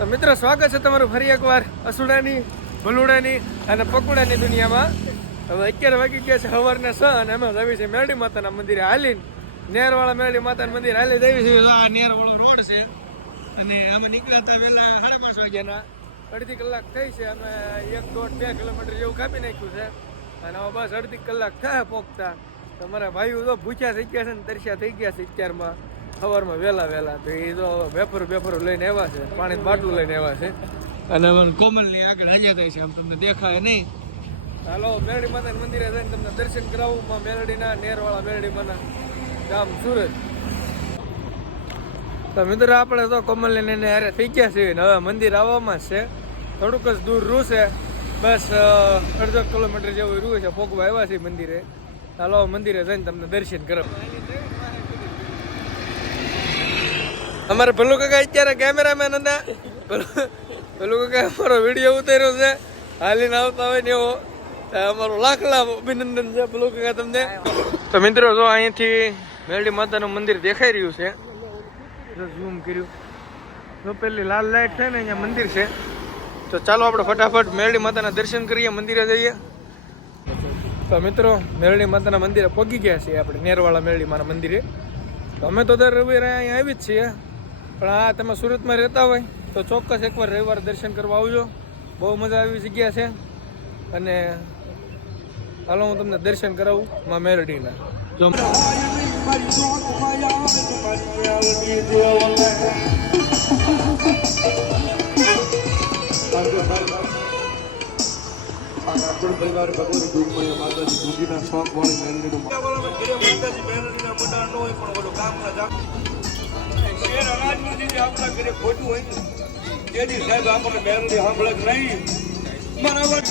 તો મિત્રો સ્વાગત છે તમારું ફરી એકવાર અસુડાની ભલુડાની અને પકોડાની દુનિયામાં. હવે 11 વાગી ગયા છે સવારના 6 અને અમે જઈએ છીએ મેરડી માતાના મંદિરે હાલીને. નેરવાળા મેરડી માતાના મંદિર હાલી જઈએ છીએ. આ નેરવાળો રોડ છે અને અમે નીકળ્યા હતા વહેલા 5:30 વાગ્યાના. અડધી કલાક થઈ છે. અમે 1.5-2 કિલોમીટર જેવું કાપી નાખ્યું છે અને હવે બસ અડધી કલાક થાય પહોંચતા. તો અમારા ભાઈઓ તો ભૂખ્યા થઈ ગયા છે ને તરસ્યા થઈ ગયા છે અત્યારમાં સવારમાં વહેલા. તો એ તો વેફરો લઈને આવ્યા છે, પાણીની બાટલું લઈને આવ્યા છે અને કોમલની આગળ હાજર થાય છે. આમ તમને દેખાય નહીં. હાલો મેરડી માતાના મંદિરે જઈને તમને દર્શન કરાવું. મેરડીના નેરવાળા મેરડી માના ગામ સુરત. તો મિત્રો આપણે તો કોમલને હારે થઈ ગયા છીએ ને હવે મંદિર આવવામાં છે. થોડુંક જ દૂર રૂ છે, બસ 1.5 કિલોમીટર જેવું રૂ છે. પોગવા આવ્યા છે મંદિરે. હાલો મંદિરે જઈને તમને દર્શન કરાવું. અમારે ભલ્લુ કાકા અત્યારે કેમેરામેન હતા. ભલ્લુ કાકા અમારો વિડીયો ઉતાર્યો છે હાલીને આવતા હોય ને એવો. અમારો લાખ અભિનંદન છે ભલ્લુ કાકા તમને. તો મિત્રો જો અહીંથી મેરડી માતાનું મંદિર દેખાઈ રહ્યું છે. ઝૂમ કર્યું તો પેલી લાલ લાઈટ છે ને અહીંયા મંદિર છે. તો ચાલો આપણે ફટાફટ મેરડી માતાના દર્શન કરીએ, મંદિરે જઈએ. તો મિત્રો મેરડી માતાના મંદિરે પહોંચી ગયા છીએ આપણે, નેરવાળા મેરડી માના મંદિરે. તો અમે તો દર રવિવારે અહીંયા આવી જ છીએ, પણ આ તમે સુરતમાં રહેતા હોય તો ચોક્કસ એકવાર રવિવારે દર્શન કરવા આવજો. બહુ મજા આવી જગ્યા છે. અને હાલો હું તમને દર્શન કરાવું માં મેરડીના. જો પરિવાર ભગવતી દુર્ગમય માતાજી દુર્ગીના શોખ વાળી મેરડીનું માતાજી મેરડીના મંડાળ ન હોય પણ ઓલો ગામના શેર અનાજમાંથી જે આપણા ઘરે ખોટું હોય ને તેથી સાહેબ આપણને મેરડી સાંભળે નહીં બરાબર.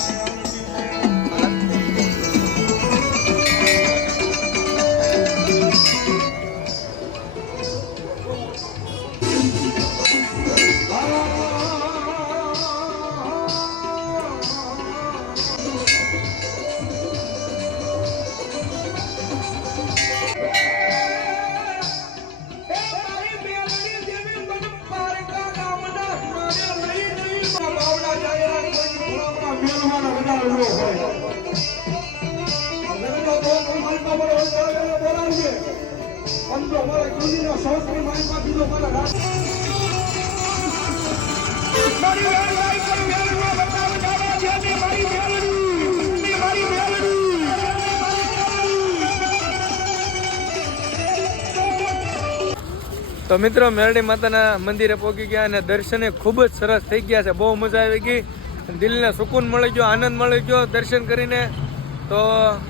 તો મિત્રો મેરડી માતાના મંદિરે પહોંચી ગયા અને દર્શને ખૂબ જ સરસ થઈ ગયા છે. બહુ મજા આવી ગઈ, દિલને સુકૂન મળી ગયો, આનંદ મળી ગયો દર્શન કરીને. તો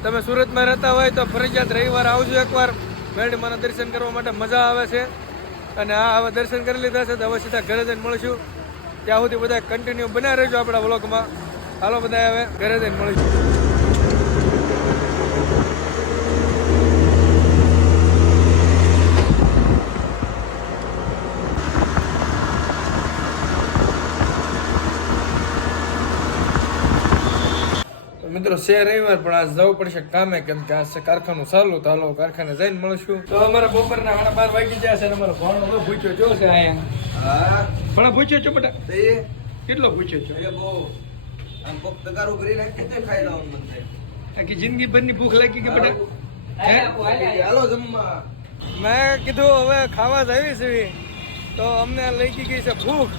તમે સુરતમાં રહેતા હોય તો ફરજિયાત રવિવાર આવજો એકવાર મેરડી માના દર્શન કરવા માટે. મજા આવે છે. અને હવે દર્શન કરી લીધા છે તો હવે સીધા ઘરે જઈને મળીશું. ત્યાં સુધી બધા કન્ટિન્યુ બના રહેજો આપણા વ્લોગમાં. હાલો બધા હવે ઘરે જઈને મળીશું. મિત્રો છે રવિવાર પણ આજ જવું પડશે કામે, કેમ કે આજ કારખાનું ચાલુ. તો હાલો કારખાને જઈને મળશું. તો અમારા બપોરના 12:30 વાગી ગયા છે અને અમારો ભણો તો ભૂખ્યો છો છે અહીંયા. પણ ભૂખ્યો છો બેટા? કેટલો ભૂખ્યો છો? આખી જિંદગી ભરની ભૂખ લાગી કે બેટા? મેં કીધું હવે ખાવા જ આવી છે તો અમને લઈ ગઈ છે ભૂખ.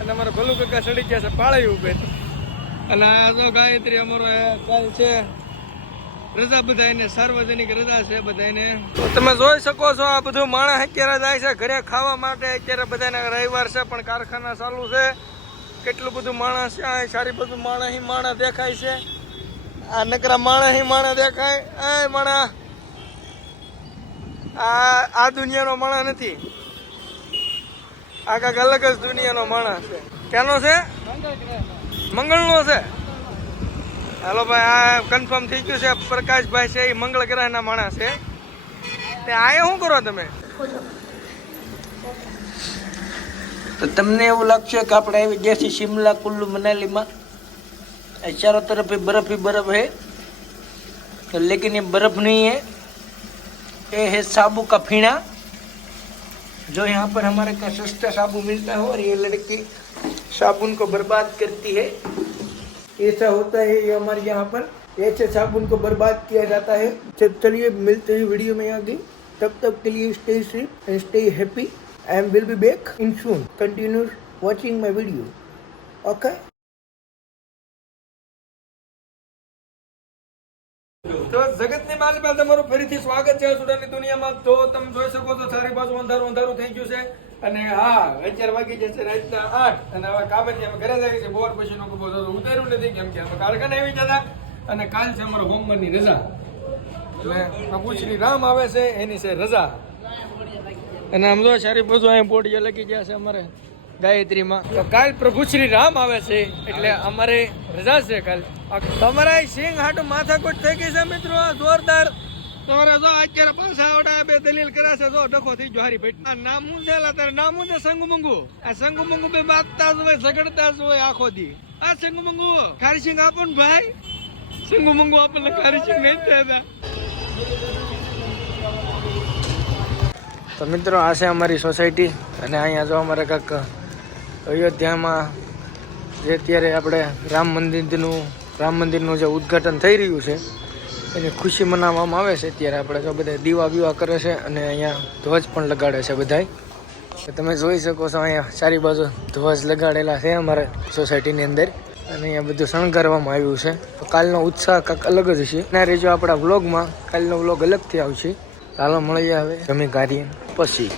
અને અમારા ભલુ કાકા ચડી ગયા છે પાળી ઉપર. અને આ તો ગાયત્રી અમારો કાલ છે રજા, બધાને સાર્વજનિક રજા છે બધાને. તો તમે જોઈ શકો છો આ બધું માણસ અત્યારે જાય છે ઘરે ખાવા માટે. અત્યારે બધાને રવિવાર છે પણ કારખાના ચાલુ છે. કેટલું બધું માણસ છે. આ સારી બધું માણસ દેખાય છે. આ નકરા માણસ દેખાય. એ માણસ આ દુનિયાનો માણસ નથી. આ કાંઈક અલગ જ દુનિયાનો માણસ છે. ક્યાંનો છે? મંગળનો છે. હાલો ભાઈ આ કન્ફર્મ થઈ ગયું છે. પ્રકાશભાઈ છે એ મંગળ ગ્રહના માણસ છે. તે આયા શું કરો તમે? તો તમને એવું લાગશે કે આપણે આવી ગયા છીએ શિમલા કુલ્લુ મનાલીમાં. चारों तरफ बर्फ ही बर्फ है, लेकिन ये बर्फ नहीं है, ये है साबू का फीना। जो यहाँ पर हमारे का सस्ता साबुन मिलता है और ये लड़की साबुन को बर्बाद करती है। ऐसा होता है ये हमारे यहाँ पर, ऐसे साबुन को बर्बाद किया जाता है। चलिए मिलते हैं वीडियो में आगे, तब तक के लिए stay safe and stay happy and will be back in soon. Continue watching my video, okay. તો જગતની માલમાં તમારું ફરીથી સ્વાગત છે સુડાની દુનિયામાં। તો તમે જોઈ શકો છો સારી બાજુ અંધારું અંધારું થઈ ગયું છે અને હા 11 વાગી જશે રાતના 8 અને હવે કાબેથી અમે ઘરે જઈએ છીએ। બોર પછીનો કબો ઉતાર્યું નથી કેમ કે અમે કારખાને આવી જતા અને કાલ છે અમારો હોમવર્કની રજા, એટલે પ્રભુ શ્રી રામ આવે છે એની છે રજા। અને આમ જો સારી બાજુ અહીંયા બોર્ડ લગી ગયા છે અમારે ગાયત્રીમાં, તો કાલ પ્રભુ શ્રી રામ આવે છે એટલે અમારે રજા છે કાલ। તમારા સિંગ હાટું માથાકૂટ થઈ ગઈ છે મિત્રો, જોરદાર। તમારા જો અત્યારે પાછા આવડા બે દલીલ કરાશે, જો ડખો થઈ ગયો હારી પેટ। આ નામ શું છે તારે? નામ શું છે? સંગુ મંગુ। આ સંગુ મંગુ બે બાતતા જ હોય, ઝઘડતા જ હોય આખો દી। આ સંગુ મંગુ ખારી સિંગ આપો ને ભાઈ, સંગુ મંગુ આપણને ખારી સિંગ નહીં થતા। તો મિત્રો આ છે અમારી સોસાયટી અને અહીંયા જો અમારે કાંક અયોધ્યામાં જે અત્યારે આપણે રામ મંદિરનું જે ઉદ્ઘાટન થઈ રહ્યું છે એની ખુશી મનાવવામાં આવે છે। અત્યારે આપણે જો બધા દીવા બીવા કરે છે અને અહીંયા ધ્વજ પણ લગાડે છે બધાય। તમે જોઈ શકો છો અહીંયા ચારી બાજુ ધ્વજ લગાડેલા છે અમારા સોસાયટીની અંદર અને અહીંયા બધું શણગારવામાં આવ્યું છે। તો કાલનો ઉત્સાહ કાંઈક અલગ જ છે। ના રહેજો આપણા વ્લોગમાં, કાલનો વ્લોગ અલગથી આવશે। ચાલો મળીએ હવે જમી કાર્ય પછી।